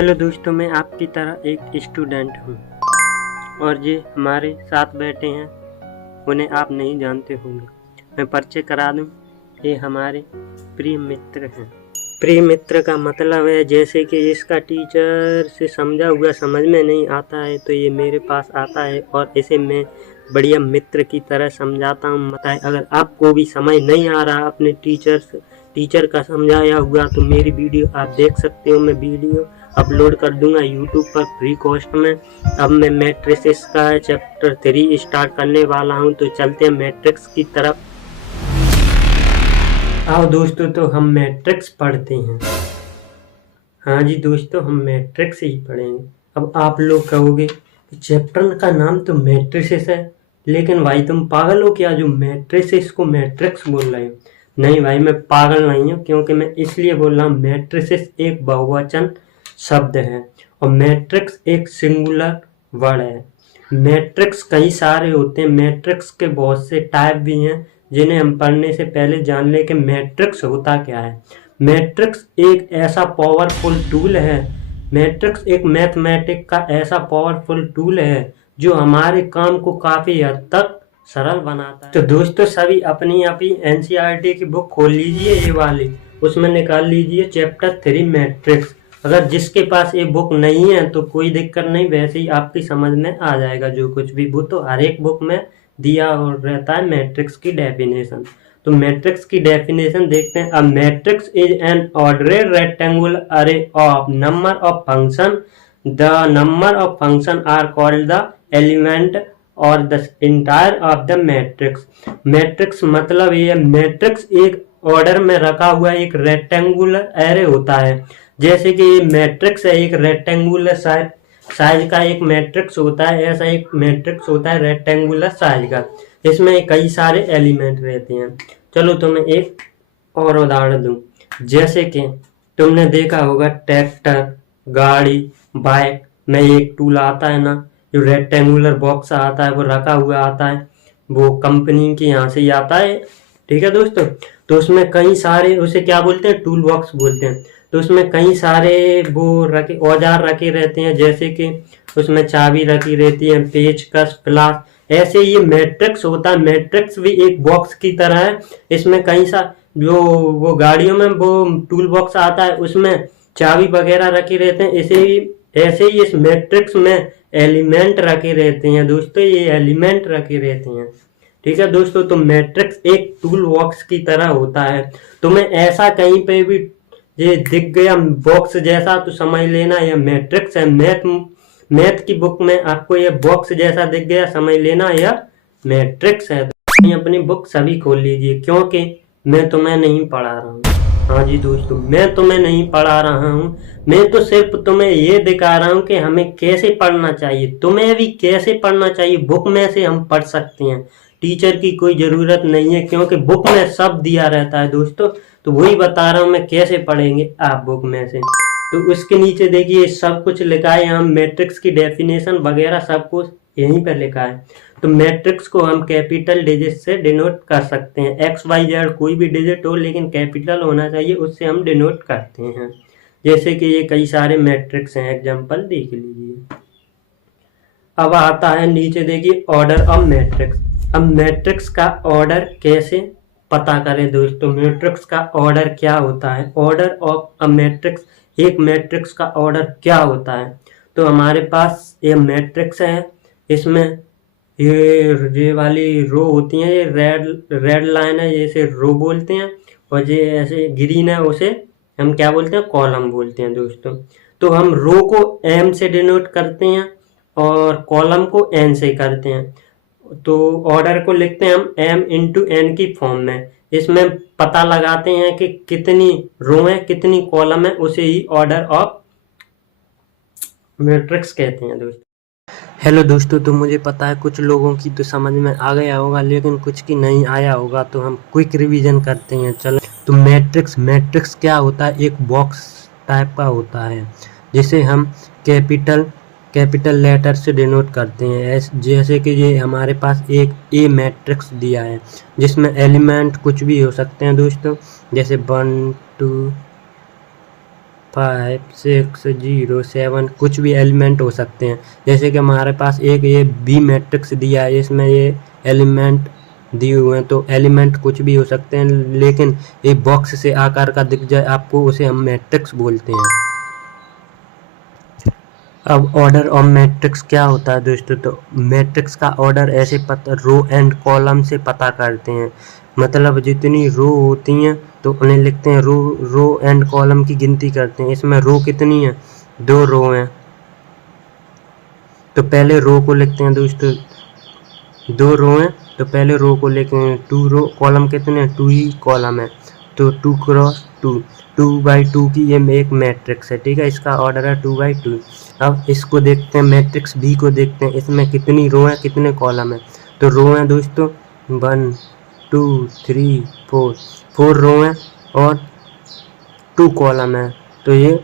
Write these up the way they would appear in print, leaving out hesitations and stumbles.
Hello दोस्तों, मैं आपकी तरह एक स्टूडेंट हूँ और ये हमारे साथ बैठे हैं, उन्हें आप नहीं जानते होंगे। मैं परिचय करा दूँ, ये हमारे प्रिय मित्र हैं। प्रिय मित्र का मतलब है जैसे कि इसका टीचर से समझा हुआ समझ में नहीं आता है तो ये मेरे पास आता है और इसे मैं बढ़िया मित्र की तरह समझाता हूँ। बताए अगर आपको भी समझ नहीं आ रहा अपने टीचर का समझाया हुआ तो मेरी वीडियो आप देख सकते हो। मैं वीडियो अपलोड कर दूंगा यूट्यूब पर फ्री कॉस्ट में। अब मैं मैट्रिसेस का चैप्टर 3 स्टार्ट करने वाला हूं, तो चलते हैं मैट्रिक्स की तरफ। आओ दोस्तों, तो हम मैट्रिक्स पढ़ते हैं। हाँ जी दोस्तों, हम मैट्रिक्स ही पढ़ेंगे। अब आप लोग कहोगे चैप्टर का नाम तो मैट्रिसेस है, लेकिन भाई तुम पागल हो क्या जो मैट्रिसेस को मैट्रिक्स बोल रहे हो? नहीं भाई, मैं पागल नहीं हूँ, क्योंकि मैं इसलिए बोल रहा हूँ मैट्रिसेस एक बहुवचन शब्द है और मैट्रिक्स एक सिंगुलर वर्ड है। मैट्रिक्स कई सारे होते हैं, मैट्रिक्स के बहुत से टाइप भी हैं जिन्हें हम पढ़ने से पहले जान लें कि मैट्रिक्स होता क्या है। मैट्रिक्स एक ऐसा पावरफुल टूल है, मैट्रिक्स एक मैथमेटिक्स का ऐसा पावरफुल टूल है जो हमारे काम को काफ़ी हद तक सरल बनाता है। तो दोस्तों सभी अपनी एनसीईआरटी की बुक खोल लीजिए, ये वाली, उसमें निकाल लीजिए चैप्टर 3 मैट्रिक्स। अगर जिसके पास ये बुक नहीं है तो कोई दिक्कत नहीं, वैसे ही आपकी समझ में आ जाएगा जो कुछ भी। वो तो हर एक बुक में दिया और रहता है मैट्रिक्स की डेफिनेशन। तो मैट्रिक्स की डेफिनेशन देखते हैं। A matrix is an ordered rectangular array of number of function. The number of function are called the element और the entire of the matrix. Matrix मतलब ये मैट्रिक्स एक ऑर्डर में रखा हुआ एक रेक्टेंगुलर एरे होता है। जैसे कि ये मैट्रिक्स है, एक रेक्टेंगुलर साइज का एक मैट्रिक्स होता है, ऐसा एक मैट्रिक्स होता है रेक्टेंगुलर साइज का। इसमें कई सारे एलिमेंट रहते हैं। चलो तुम्हें एक और उदाहरण दूं। जैसे कि तुमने देखा होगा ट्रैक्टर, गाड़ी, बाइक में एक टूल आता है ना, जो रेक्टेंगुलर बॉक्स आता है, वो रखा हुआ आता है, वो कंपनी के यहाँ से ही आता है। ठीक है दोस्तों, तो उसमें कई सारे, उसे क्या बोलते हैं, टूल बॉक्स बोलते हैं। तो उसमें कई सारे वो रखे औजार रखे रहते हैं, जैसे कि उसमें चाबी रखी रहती है, पेचकस, प्लास। ऐसे ये मैट्रिक्स होता है। मैट्रिक्स भी एक बॉक्स की तरह है। इसमें कई सा जो वो गाड़ियों में वो टूल बॉक्स आता है, उसमें चाबी वगैरह रखे रहते हैं। ऐसे ही इस मैट्रिक्स में एलिमेंट रखे रहते हैं दोस्तों, ये एलिमेंट रखे रहते हैं। ठीक है दोस्तों, तो मैट्रिक्स एक टूल बॉक्स की तरह होता है। तुम्हें ऐसा कहीं पे भी ये दिख गया बॉक्स जैसा तो समझ लेना यह मैट्रिक्स है। मैथ की बुक में आपको यह बॉक्स जैसा दिख गया, समझ लेना यह मैट्रिक्स है। अपनी बुक सभी खोल लीजिए, क्योंकि मैं तुम्हें नहीं पढ़ा रहा हूँ। हाँ जी दोस्तों, मैं तुम्हें नहीं पढ़ा रहा हूँ, मैं तो सिर्फ तुम्हें ये दिखा रहा हूँ कि हमें कैसे पढ़ना चाहिए। तुम्हें भी कैसे पढ़ना चाहिए, बुक में से हम पढ़ सकते हैं, टीचर की कोई ज़रूरत नहीं है, क्योंकि बुक में सब दिया रहता है दोस्तों। तो वही बता रहा हूँ मैं, कैसे पढ़ेंगे आप बुक में से। तो उसके नीचे देखिए सब कुछ लिखा है, यहाँ मैट्रिक्स की डेफिनेशन वगैरह सब कुछ यहीं पर लिखा है। तो मैट्रिक्स को हम कैपिटल डिजिट से डिनोट कर सकते हैं। एक्स वाई जेड कोई भी डिजिट हो, लेकिन कैपिटल होना चाहिए, उससे हम डिनोट करते हैं। जैसे कि ये कई सारे मैट्रिक्स हैं, एग्जाम्पल देख लीजिए। अब आता है नीचे देखिए ऑर्डर ऑफ मैट्रिक्स। अब मैट्रिक्स का ऑर्डर कैसे पता करें दोस्तों, मैट्रिक्स का ऑर्डर क्या होता है, ऑर्डर ऑफ अ मैट्रिक्स, एक मैट्रिक्स का ऑर्डर क्या होता है। तो हमारे पास ये मैट्रिक्स है, इसमें ये वाली रो होती है, ये रेड लाइन है, जैसे रो बोलते हैं, और ये ऐसे ग्रीन है, उसे हम क्या बोलते हैं, कॉलम बोलते हैं दोस्तों। तो हम रो को एम से डिनोट करते हैं और कॉलम को एन से करते हैं। तो ऑर्डर को लिखते हैं हम एम इंटू एन की फॉर्म में। इसमें पता लगाते हैं कि कितनी रो है कितनी कॉलम है, उसे ही ऑर्डर ऑफ मैट्रिक्स कहते हैं दोस्तों। हेलो दोस्तों, तो मुझे पता है कुछ लोगों की तो समझ में आ गया होगा, लेकिन कुछ की नहीं आया होगा, तो हम क्विक रिवीजन करते हैं। चलो, तो मैट्रिक्स क्या होता है, एक बॉक्स टाइप का होता है, जिसे हम कैपिटल लेटर से डिनोट करते हैं। जैसे कि ये हमारे पास एक ए मैट्रिक्स दिया है, जिसमें एलिमेंट कुछ भी हो सकते हैं दोस्तों, जैसे 1 2 5 6 0 7 कुछ भी एलिमेंट हो सकते हैं। जैसे कि हमारे पास एक ये बी मैट्रिक्स दिया है, इसमें ये एलिमेंट दिए हुए हैं, तो एलिमेंट कुछ भी हो सकते हैं, लेकिन एक बॉक्स से आकार का दिख जाए आपको, उसे हम मैट्रिक्स बोलते हैं। अब ऑर्डर ऑफ मैट्रिक्स क्या होता है दोस्तों? तो मैट्रिक्स का ऑर्डर ऐसे पता रो एंड कॉलम से पता करते हैं, मतलब जितनी रो होती हैं तो उन्हें लिखते हैं, रो एंड कॉलम की गिनती करते हैं। इसमें रो कितनी है? 2 रो हैं, तो पहले रो को लिखते हैं दोस्तों, 2 रो हैं तो पहले रो को लिखते हैं 2 रो। कॉलम कितने हैं? 2 ही कॉलम है, तो 2 क्रॉस 2, 2/2 की ये एक मैट्रिक्स है, ठीक है। इसका ऑर्डर है 2/2। अब इसको देखते हैं, मैट्रिक्स बी को देखते हैं, इसमें कितनी रो है कितने कॉलम है? तो रो हैं दोस्तों 1 2 3 4 रो हैं और 2 कॉलम है, तो ये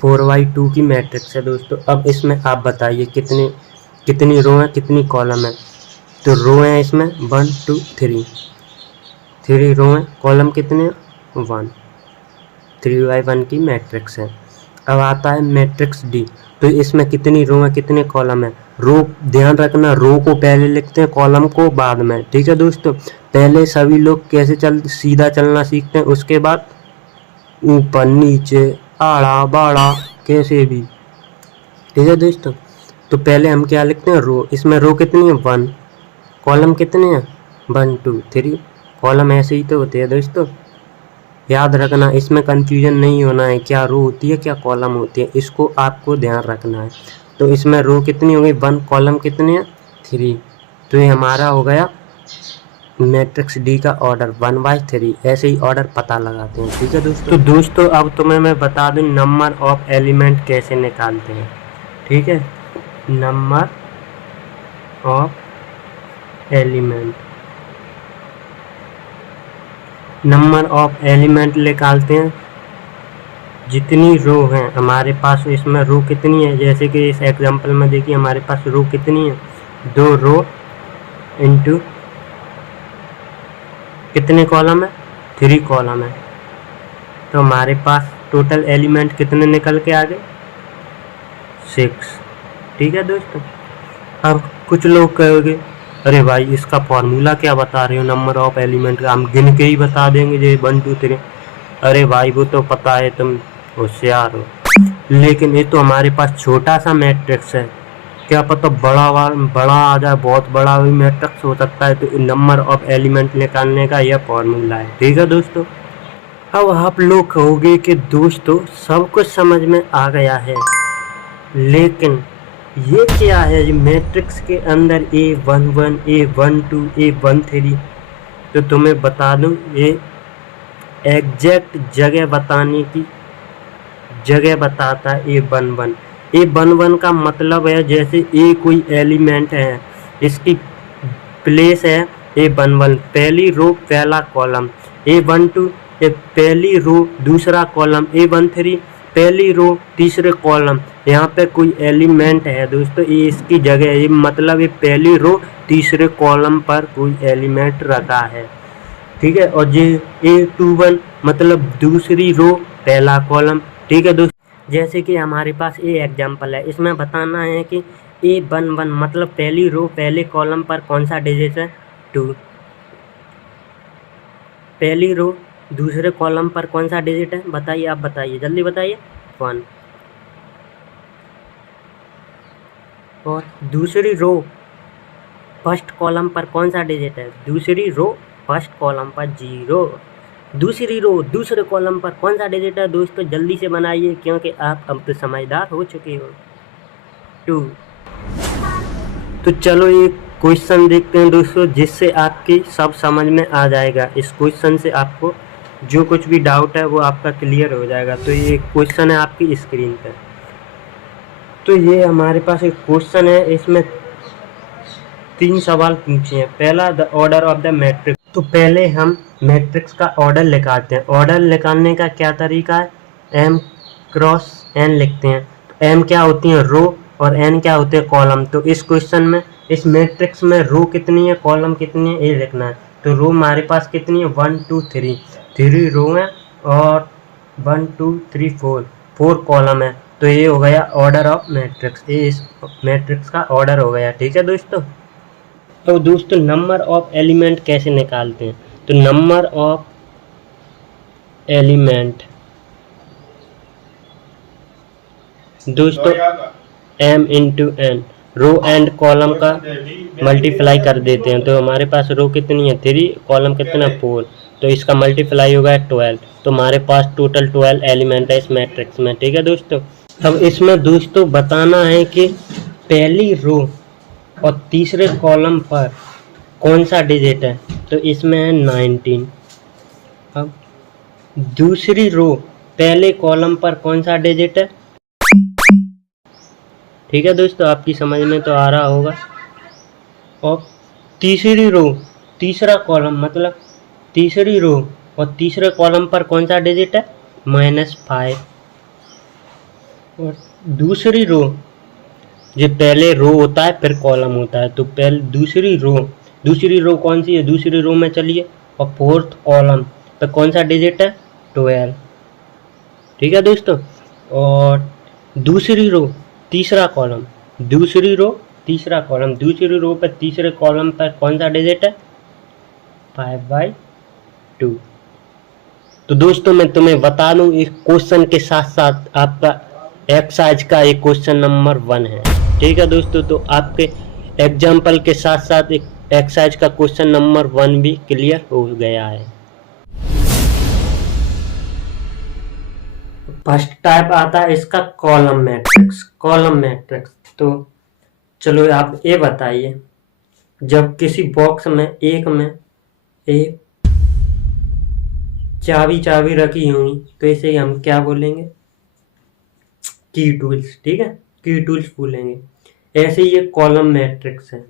4/2 की मैट्रिक्स है दोस्तों। अब इसमें आप बताइए कितनी रो है कितनी कॉलम है? तो रो है इसमें 1 2 3 रो हैं, कॉलम कितने? 1, 3/1 की मैट्रिक्स है। अब आता है मैट्रिक्स डी, तो इसमें कितनी रो है कितने कॉलम है? रो ध्यान रखना, रो को पहले लिखते हैं, कॉलम को बाद में, ठीक है दोस्तों। पहले सभी लोग कैसे सीधा चलना सीखते हैं, उसके बाद ऊपर नीचे आड़ा बाड़ा कैसे भी, ठीक है दोस्तों। तो पहले हम क्या लिखते हैं? रो। इसमें रो कितनी है? 1, कॉलम कितने हैं? 1 2 3, कॉलम ऐसे ही तो होते हैं दोस्तों, याद रखना, इसमें कंफ्यूजन नहीं होना है, क्या रो होती है क्या कॉलम होती है, इसको आपको ध्यान रखना है। तो इसमें रो कितनी हो गई? 1, कॉलम कितने हैं? 3, तो ये हमारा हो गया मैट्रिक्स डी का ऑर्डर 1/3। ऐसे ही ऑर्डर पता लगाते हैं, ठीक है दोस्तों। तो दोस्तों अब तुम्हें मैं बता दूं नंबर ऑफ एलिमेंट कैसे निकालते हैं, ठीक है। Number of element, number of element निकालते हैं, जितनी रो हैं हमारे पास, इसमें रो कितनी है, जैसे कि इस एग्जांपल में देखिए हमारे पास रो कितनी है? 2 रो इंटू कितने कॉलम है? 3 कॉलम है, तो हमारे पास टोटल एलिमेंट कितने निकल के आ गए? 6, ठीक है दोस्तों। अब कुछ लोग कहोगे अरे भाई इसका फॉर्मूला क्या बता रहे हो नंबर ऑफ एलिमेंट का, हम गिन के ही बता देंगे ये 1 2 3। अरे भाई वो तो पता है, तुम होशियार हो, लेकिन ये तो हमारे पास छोटा सा मैट्रिक्स है, क्या पता बड़ा आ जाए, बहुत बड़ा भी मैट्रिक्स हो सकता है। तो नंबर ऑफ एलिमेंट निकालने का यह फॉर्मूला है, ठीक है दोस्तों। अब आप लोग कहोगे कि दोस्तों सब कुछ समझ में आ गया है, लेकिन ये क्या है? ये मैट्रिक्स के अंदर A11 A12 A13, तो तुम्हें बता दूं ये एग्जैक्ट जगह बताने की जगह बताता है A11। A11 का मतलब है जैसे A कोई एलिमेंट है, इसकी प्लेस है A11, पहली रो पहला कॉलम, A12 पहली रो दूसरा कॉलम, A13 पहली रो तीसरे कॉलम। यहाँ पे कोई एलिमेंट है दोस्तों, ये इसकी जगह है, ये मतलब ये पहली रो तीसरे कॉलम पर कोई एलिमेंट रखा है, ठीक है। और ये A21 मतलब दूसरी रो पहला कॉलम, ठीक है दोस्तों। जैसे कि हमारे पास ये एग्जांपल है, इसमें बताना है कि A11 मतलब पहली रो पहले कॉलम पर कौन सा डिजिट है? 2, पहली रो दूसरे कॉलम पर कौन सा डिजिट है? बताइए, आप बताइए, जल्दी बताइए। 1, और दूसरी रो फर्स्ट कॉलम पर कौन सा डिजिट है? दूसरी रो फर्स्ट कॉलम पर 0, दूसरी रो दूसरे कॉलम पर कौन सा डिजिट है? दोस्तों जल्दी से बनाइए, क्योंकि आप अब तो समझदार हो चुके हो। 2। तो चलो एक क्वेश्चन देखते हैं दोस्तों, जिससे आपकी सब समझ में आ जाएगा। इस क्वेश्चन से आपको जो कुछ भी डाउट है वो आपका क्लियर हो जाएगा। तो ये क्वेश्चन है आपकी स्क्रीन पर। तो ये हमारे पास एक क्वेश्चन है, इसमें 3 सवाल पूछे हैं। पहला, the order of the matrix. तो पहले हम मैट्रिक्स का ऑर्डर निकालते हैं। ऑर्डर निकालने का क्या तरीका है? m क्रॉस n लिखते हैं। तो m क्या होती है? रो, और n क्या होते हैं? कॉलम। तो इस क्वेश्चन में इस मैट्रिक्स में रो कितनी है कॉलम कितनी है ये लिखना है। तो रो हमारे पास कितनी है? 1 2 3 रो है, और 1 2 3 4 4 कॉलम है, तो ये हो गया ऑर्डर ऑफ मैट्रिक्स, ये इस मैट्रिक्स का ऑर्डर हो गया। ठीक है दोस्तों। तो दोस्तों नंबर ऑफ एलिमेंट कैसे निकालते हैं? तो नंबर ऑफ एलिमेंट दोस्तों m into n, row and column का मल्टीप्लाई कर देते हैं। तो हमारे पास रो कितनी है 3, कॉलम कितना 4, तो इसका मल्टीप्लाई होगा 12। तो हमारे पास टोटल 12 एलिमेंट है इस मैट्रिक्स में। ठीक है दोस्तों। अब इसमें दोस्तों बताना है कि पहली रो और तीसरे कॉलम पर कौन सा डिजिट है, तो इसमें है 19। अब दूसरी रो पहले कॉलम पर कौन सा डिजिट है? ठीक है दोस्तों, आपकी समझ में तो आ रहा होगा। और तीसरी रो, तीसरा कॉलम मतलब तीसरी रो और तीसरे कॉलम पर कौन सा डिजिट है? -5। और दूसरी रो, जो पहले रो होता है फिर कॉलम होता है, तो पहले दूसरी रो कौन सी है? दूसरी रो में चलिए, और फोर्थ कॉलम पे कौन सा डिजिट है? 12। ठीक है दोस्तों। और दूसरी रो तीसरा कॉलम, दूसरी रो तीसरा कॉलम, दूसरी रो पर तीसरे कॉलम पर कौन सा डिजिट है? 5/2। तो दोस्तों मैं तुम्हें बता दूं, इस क्वेश्चन के साथ साथ आपका एक्सरसाइज का एक क्वेश्चन नंबर 1 है। ठीक है दोस्तों, तो आपके एग्जाम्पल के साथ साथ एक एक्सरसाइज का क्वेश्चन नंबर 1 भी क्लियर हो गया है। फर्स्ट टाइप आता है इसका कॉलम मैट्रिक्स। कॉलम मैट्रिक्स, तो चलो आप ये बताइए, जब किसी बॉक्स में एक चाबी रखी होंगी तो इसे हम क्या बोलेंगे? की टूल्स। ठीक है, की टूल्स बोलेंगे। ऐसे ये कॉलम मैट्रिक्स है।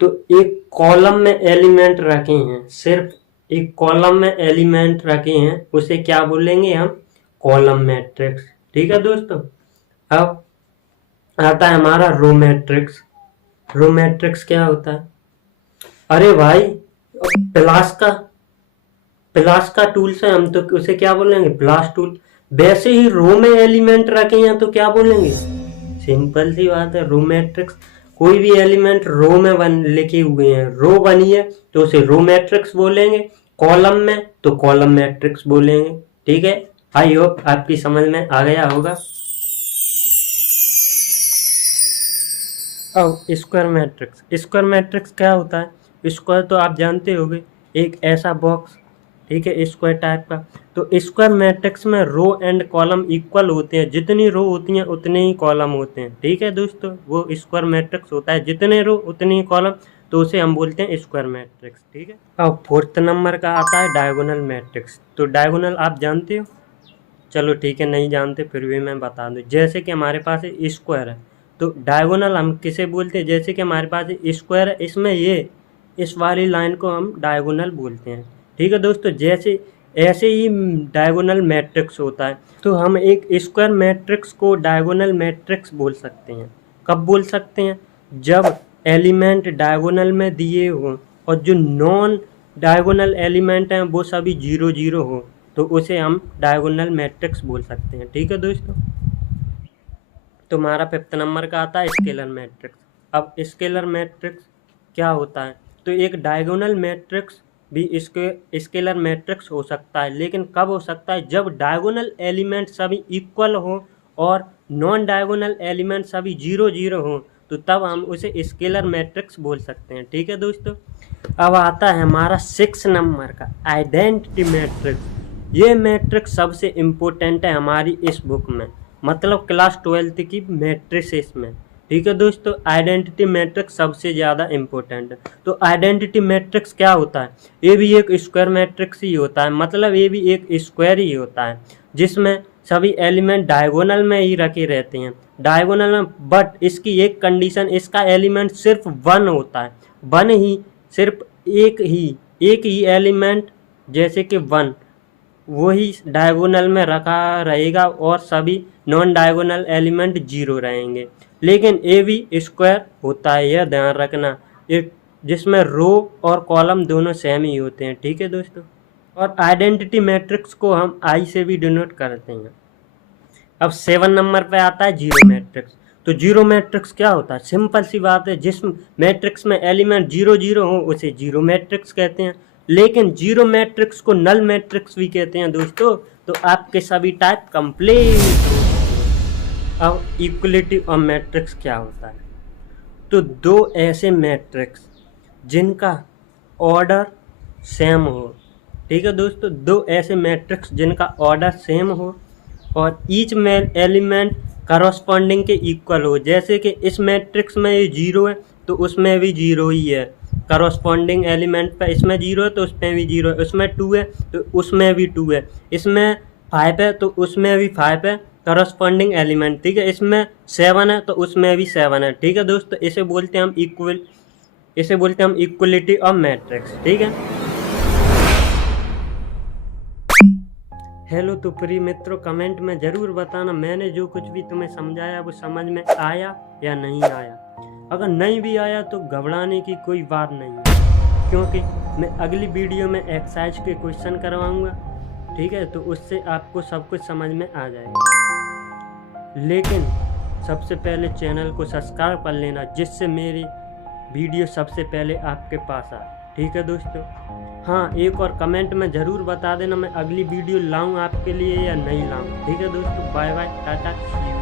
तो एक कॉलम में एलिमेंट रखे हैं, सिर्फ एक कॉलम में एलिमेंट रखे हैं, उसे क्या बोलेंगे हम? Column matrix. ठीक है दोस्तों। अब आता है हमारा रो मैट्रिक्स। रो मैट्रिक्स क्या होता है? अरे भाई, प्लस का टूल्स है, हम तो उसे क्या बोलेंगे? Plus tool. वैसे ही रो में एलिमेंट रखे हैं तो क्या बोलेंगे? सिंपल सी बात है, रो मैट्रिक्स। कोई भी एलिमेंट रो में लिखे हुए हैं, रो बनी है तो उसे रो मैट्रिक्स बोलेंगे, कॉलम में तो कॉलम मैट्रिक्स बोलेंगे। ठीक है, आई होप आपकी समझ में आ गया होगा। अब स्क्वायर मैट्रिक्स। स्क्वायर मैट्रिक्स क्या होता है? स्क्वायर तो आप जानते होंगे, एक ऐसा बॉक्स, ठीक है, स्क्वायर टाइप का। तो स्क्वायर मैट्रिक्स में रो एंड कॉलम इक्वल होते हैं, जितनी रो होती हैं उतने ही कॉलम होते हैं। ठीक है दोस्तों, वो स्क्वायर मैट्रिक्स होता है, जितने रो उतनी ही कॉलम, तो उसे हम बोलते हैं स्क्वायर मैट्रिक्स। ठीक है। अब फोर्थ नंबर का आता है डायगोनल मैट्रिक्स। तो डायगोनल आप जानते हो? चलो ठीक है, नहीं जानते फिर भी मैं बता दूं। जैसे कि हमारे पास स्क्वायर है, तो डायगोनल हम किसे बोलते हैं? जैसे कि हमारे पास स्क्वायर है, इसमें ये इस वाली लाइन को हम डायगोनल बोलते हैं। ठीक है दोस्तों। जैसे ऐसे ही डायगोनल मैट्रिक्स होता है, तो हम एक स्क्वायर मैट्रिक्स को डायगोनल मैट्रिक्स बोल सकते हैं। कब बोल सकते हैं? जब एलिमेंट डायगोनल में दिए हों और जो नॉन डायगोनल एलिमेंट हैं वो सभी 0 0 हो, तो उसे हम डायगोनल मैट्रिक्स बोल सकते हैं। ठीक है दोस्तों। तो हमारा 5th नंबर का आता है स्केलर मैट्रिक्स। अब स्केलर मैट्रिक्स क्या होता है? तो एक डायगोनल मैट्रिक्स भी इसके स्केलर मैट्रिक्स हो सकता है, लेकिन कब हो सकता है? जब डायगोनल एलिमेंट सभी इक्वल हो और नॉन डायगोनल एलिमेंट सभी 0 0 हो, तो तब हम उसे स्केलर मैट्रिक्स बोल सकते हैं। ठीक है दोस्तों। अब आता है हमारा 6 नंबर का आइडेंटिटी मैट्रिक्स। ये मैट्रिक्स सबसे इम्पोर्टेंट है हमारी इस बुक में, मतलब क्लास 12th की मैट्रिसेस में। ठीक है दोस्तों, आइडेंटिटी मैट्रिक्स सबसे ज़्यादा इम्पोर्टेंट है। तो आइडेंटिटी मैट्रिक्स क्या होता है? ये भी एक स्क्वायर मैट्रिक्स ही होता है, मतलब ये भी एक स्क्वायर ही होता है, जिसमें सभी एलिमेंट डायगोनल में ही रखे रहते हैं, डायगोनल में। बट इसकी एक कंडीशन, इसका एलिमेंट सिर्फ 1 होता है। 1 ही, सिर्फ एक ही एलिमेंट, जैसे कि 1, वही डायगोनल में रखा रहेगा और सभी नॉन डायगोनल एलिमेंट 0 रहेंगे। लेकिन ये भी स्क्वायर होता है, यह ध्यान रखना, जिसमें रो और कॉलम दोनों सेम ही होते हैं। ठीक है दोस्तों। और आइडेंटिटी मैट्रिक्स को हम आई से भी डिनोट करते हैं। अब 7 नंबर पे आता है जीरो मैट्रिक्स। तो जीरो मैट्रिक्स क्या होता है? सिंपल सी बात है, जिस मैट्रिक्स में एलिमेंट 0 0 हो उसे जीरो मैट्रिक्स कहते हैं। लेकिन जीरो मैट्रिक्स को नल मैट्रिक्स भी कहते हैं दोस्तों। तो आपके सभी टाइप कंप्लीट। अब इक्वलिटी ऑफ मैट्रिक्स क्या होता है? तो दो ऐसे मैट्रिक्स जिनका ऑर्डर सेम हो, ठीक है दोस्तों, दो ऐसे मैट्रिक्स जिनका ऑर्डर सेम हो और ईच में एलिमेंट करस्पॉन्डिंग के इक्वल हो। जैसे कि इस मैट्रिक्स में ये 0 है तो उसमें भी 0 ही है, करस्पॉन्डिंग एलिमेंट पे इसमें 0 है तो उसमें भी 0 है, उसमें 2 है तो उसमें भी 2 है, इसमें 5 है तो उसमें भी 5 है करस्पॉन्डिंग एलिमेंट, ठीक है। इसमें 7 है तो उसमें भी 7 है, ठीक है दोस्तों। इसे बोलते हैं हम इक्वलिटी ऑफ मैट्रिक्स, ठीक है। हेलो तो प्रिय मित्रों, कमेंट में ज़रूर बताना मैंने जो कुछ भी तुम्हें समझाया वो समझ में आया या नहीं आया। अगर नहीं भी आया तो घबराने की कोई बात नहीं है, क्योंकि मैं अगली वीडियो में एक्सरसाइज के क्वेश्चन करवाऊंगा, ठीक है। तो उससे आपको सब कुछ समझ में आ जाएगा। लेकिन सबसे पहले चैनल को सब्सक्राइब कर लेना, जिससे मेरी वीडियो सबसे पहले आपके पास आए, ठीक है दोस्तों। हाँ, एक और कमेंट में ज़रूर बता देना मैं अगली वीडियो लाऊं आपके लिए या नहीं लाऊं, ठीक है दोस्तों। Bye bye, Tata.